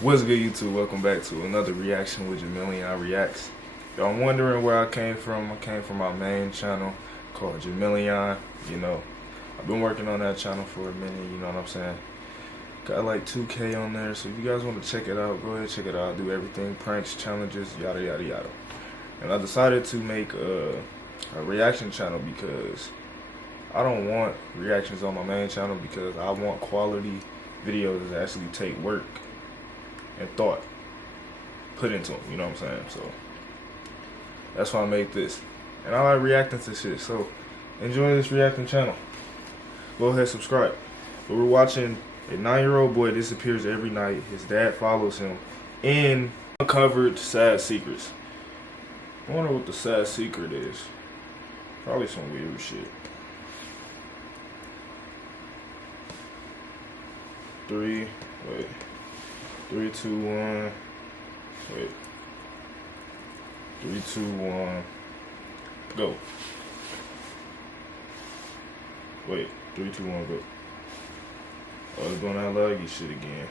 What's good, YouTube? Welcome back to another reaction with Jamilion Reacts. Y'all wondering where I came from? I came from my main channel called Jamilion. You know, I've been working on that channel for a minute, you know what I'm saying? Got like 2K on there, so if you guys want to check it out, go ahead, check it out. I do everything, pranks, challenges, yada, yada, yada. And I decided to make a reaction channel because I don't want reactions on my main channel because I want quality videos that actually take work and thought put into them, you know what I'm saying? So that's why I made this. And I like reacting to shit, so enjoy this reacting channel. Go ahead, subscribe. But we're watching a 9-year-old boy disappears every night. His dad follows him in uncovered sad secrets. I wonder what the sad secret is. Probably some weird shit. 3, 2, 1. Wait. 3, 2, 1. Go. Wait. 3, 2, 1. Go. Oh, it's doing that laggy shit again.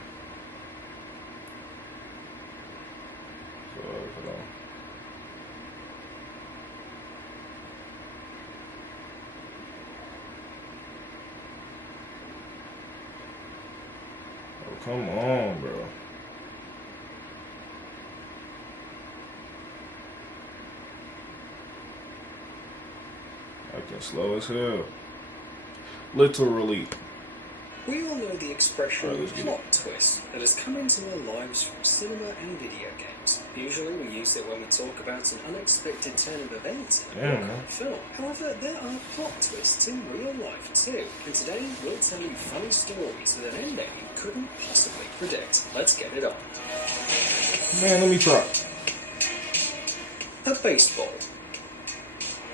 So, hold on. Oh, come on, bro. Acting slow as hell. Literally. We all know the expression plot twist that has come into our lives from cinema and video games. Usually we use it when we talk about an unexpected turn of events in a book or film. However, there are plot twists in real life too. And today we'll tell you funny stories with an ending you couldn't possibly predict. Let's get it on. Man, let me try. A baseball.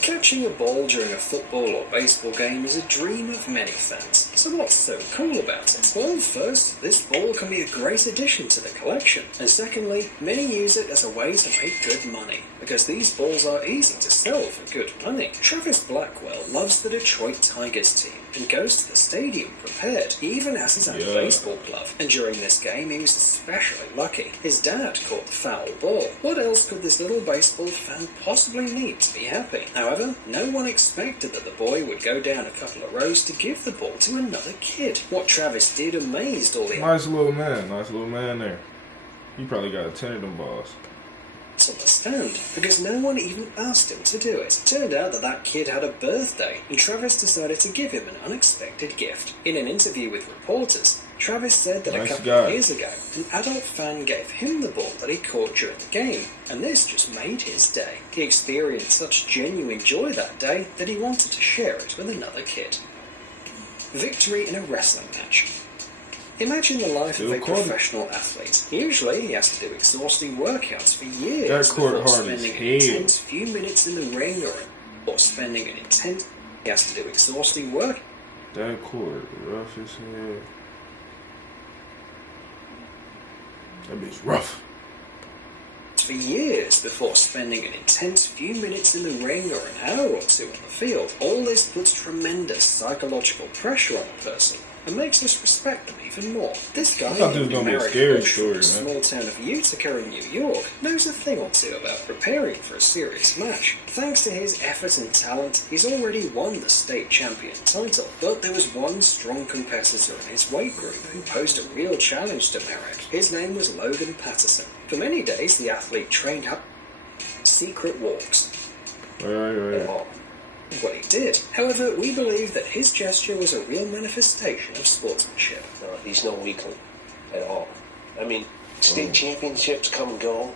Catching a ball during a football or baseball game is a dream of many fans. So what's so cool about it? Well, first, this ball can be a great addition to the collection. And secondly, many use it as a way to make good money, because these balls are easy to sell for good money. Travis Blackwell loves the Detroit Tigers team and goes to the stadium prepared. He even has his own baseball glove. And during this game, he was especially lucky. His dad caught the foul ball. What else could this little baseball fan possibly need to be happy? However, no one expected that the boy would go down a couple of rows to give the ball to another kid. What Travis did amazed all the Nice little man there. He probably got 10 of them balls. on the stand, because no one even asked him to do it. Turned out that that kid had a birthday, and Travis decided to give him an unexpected gift. In an interview with reporters, Travis said that a couple of years ago, an adult fan gave him the ball that he caught during the game, and this just made his day. He experienced such genuine joy that day that he wanted to share it with another kid. Victory in a wrestling match. Imagine the life of a professional athlete. Usually, he has to do exhausting workouts for years before spending an intense few minutes in the ring or spending an intense... He has to do exhausting work. That court, rough as hell. That bitch rough. For years before spending an intense few minutes in the ring or an hour or two on the field. All this puts tremendous psychological pressure on a person and makes us respect them even more. This guy, in a small town of Utica in New York, knows a thing or two about preparing for a serious match. Thanks to his effort and talent, he's already won the state champion title. But there was one strong competitor in his weight group who posed a real challenge to Merrick. His name was Logan Patterson. For many days, the athlete trained up secret walks. What he did. However, we believe that his gesture was a real manifestation of sportsmanship. No, he's no weakling at all. I mean, state championships come and go.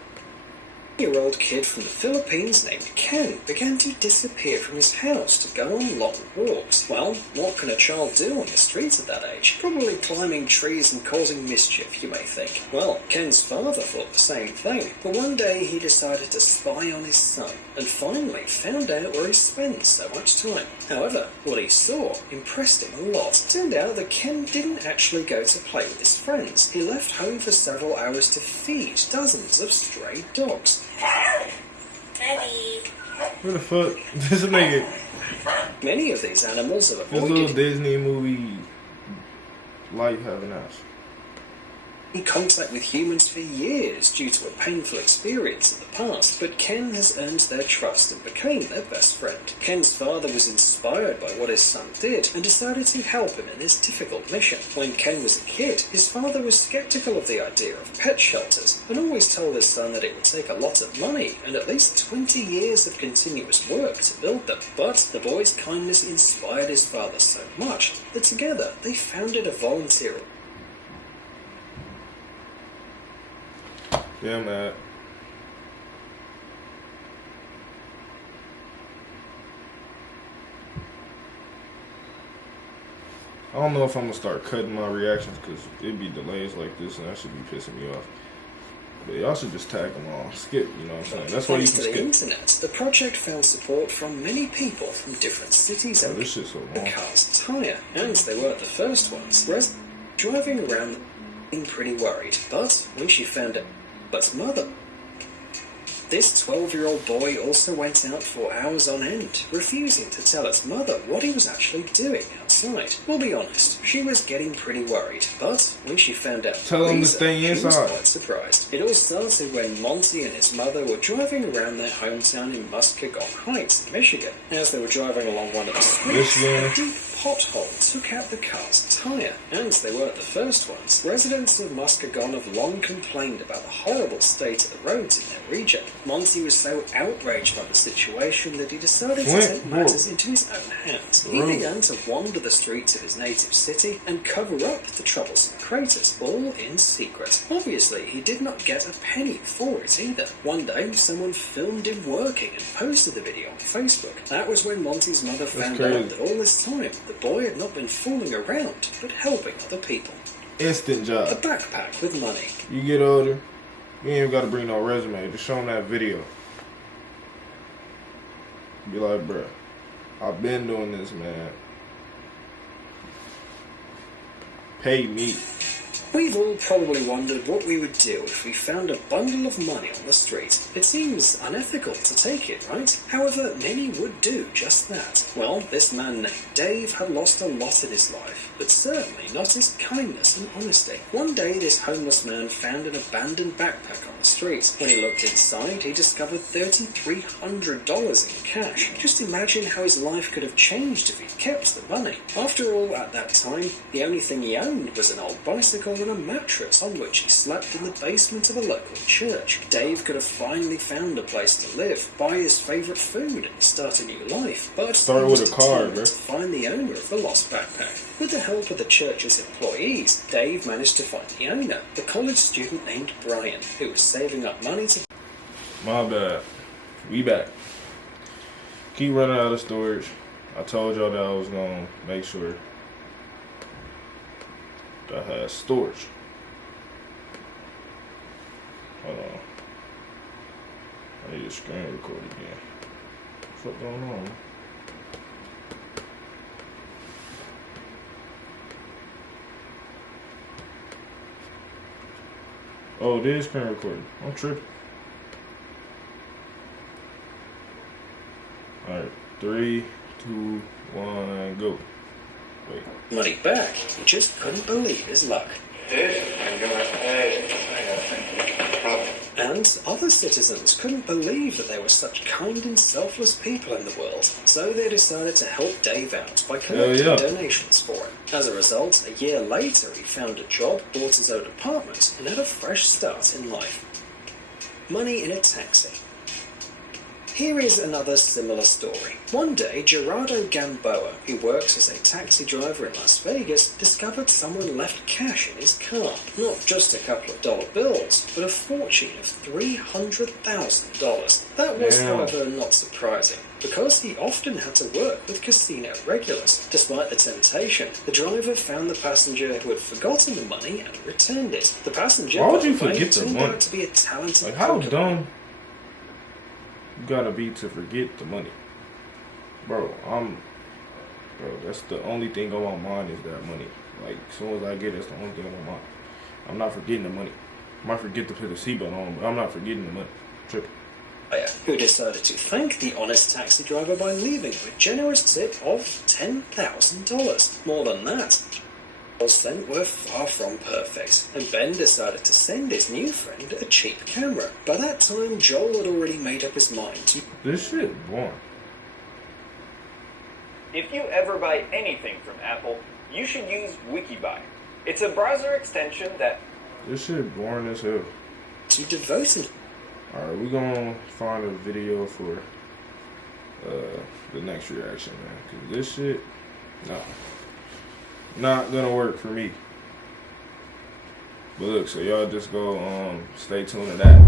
A 9-year-old kid from the Philippines named Ken began to disappear from his house to go on long walks. Well, what can a child do on the streets at that age? Probably climbing trees and causing mischief, you may think. Well, Ken's father thought the same thing, but one day he decided to spy on his son and finally found out where he spends so much time. However, what he saw impressed him a lot. It turned out that Ken didn't actually go to play with his friends. He left home for several hours to feed dozens of stray dogs. Daddy. Where the fuck? This nigga. Many of these animals have This avoided little Disney movie life having us. contact with humans for years due to a painful experience in the past, but Ken has earned their trust and became their best friend. Ken's father was inspired by what his son did and decided to help him in his difficult mission. When Ken was a kid, his father was skeptical of the idea of pet shelters and always told his son that it would take a lot of money and at least 20 years of continuous work to build them. But the boy's kindness inspired his father so much that together they founded a volunteer. Yeah, man. I don't know if I'm gonna start cutting my reactions because it'd be delays like this and that should be pissing me off. But y'all should just tag them all. Skip, you know what I'm saying? That's why you Thanks can to the skip. internet, the project found support from many people from different cities Oh, and this shit's so the long. car's tyre, and they weren't the first ones. Whereas driving around being pretty worried, but when she found out his mother, this 12-year-old boy also went out for hours on end, refusing to tell his mother what he was actually doing outside. We'll be honest, she was getting pretty worried, but when she found out Tell him to stay she was inside. quite surprised. It all started when Monty and his mother were driving around their hometown in Muskegon Heights, Michigan. As they were driving along one of the streets, Michigan. a deep pothole took out the car's tyre, and they weren't the first ones. Residents of Muskegon have long complained about the horrible state of the roads in their region. Monty was so outraged by the situation that he decided to Flint, take matters into his own hands. He Road. began to wander the streets of his native city and cover up the troublesome craters, all in secret. Obviously, he did not get a penny for it either. One day, someone filmed him working and posted the video on Facebook. That was when Monty's mother found crazy. out that all this time, the boy had not been fooling around, but helping other people. Instant A job. backpack with money. You get older, you ain't even gotta bring no resume. Just show them that video. Be like, bruh, I've been doing this, man. Pay me. We've all probably wondered what we would do if we found a bundle of money on the street. It seems unethical to take it, right? However, many would do just that. Well, this man named Dave had lost a lot in his life, but certainly not his kindness and honesty. One day, this homeless man found an abandoned backpack on the street. When he looked inside, he discovered $3,300 in cash. Just imagine how his life could have changed if he'd kept the money. After all, at that time, the only thing he owned was an old bicycle and a mattress on which he slept in the basement of a local church. Dave could have finally found a place to live, buy his favourite food, and start a new life. But Start he was with a car, determined bro. to find the owner of the lost backpack. With the help of the church's employees, Dave managed to find the owner, the college student named Brian, who was saving up money to My bad. We back. Keep running out of storage. I told y'all that I was gonna make sure that I had storage. Hold on. I need to screen record again. What's going on? Oh, it is screen recording. I'm tripping. Alright, 3, 2, 1, go. Wait. money back. He just couldn't believe his luck. And other citizens couldn't believe that there were such kind and selfless people in the world, so they decided to help Dave out by collecting yeah. donations for him. As a result, a year later he found a job, bought his own apartment, and had a fresh start in life. Money in a taxi. Here is another similar story. One day, Gerardo Gamboa, who works as a taxi driver in Las Vegas, discovered someone left cash in his car. Not just a couple of dollar bills, but a fortune of $300,000. That was, Damn. however, not surprising, because he often had to work with casino regulars. Despite the temptation, the driver found the passenger who had forgotten the money and returned it. The passenger, Why would by you the way, forget the turned money? out to be a talented Like, how poker dumb you gotta be to forget the money? Bro, that's the only thing on my mind is that money. Like, as soon as I get it, it's the only thing on my mind. I'm not forgetting the money. I might forget to put the seatbelt on, but I'm not forgetting the money. Tripping. who decided to thank the honest taxi driver by leaving him a generous tip of $10,000. More than that, then were far from perfect, and Ben decided to send his new friend a cheap camera. By that time, Joel had already made up his mind. This shit boring. If you ever buy anything from Apple, you should use Wikibuy. It's a browser extension that... This shit boring as hell. To devote Alright, we're gonna find a video for the next reaction, man. Cause this shit, no. Not gonna work for me. But look, so y'all just go stay tuned to that.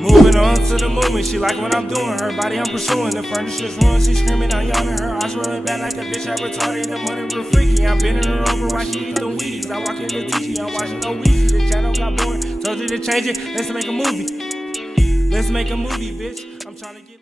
Moving on to the movement, she like what I'm doing. Her body I'm pursuing, the furniture's ruined. She screaming, I'm yawning. Her eyes rolling back like a bitch I retarded. The money real freaky. I'm bending her over while she eat the Wheaties. I walk in the TV, I'm watching no Weezy. The channel got boring, told you to change it. Let's make a movie. Let's make a movie, bitch. I'm trying to get.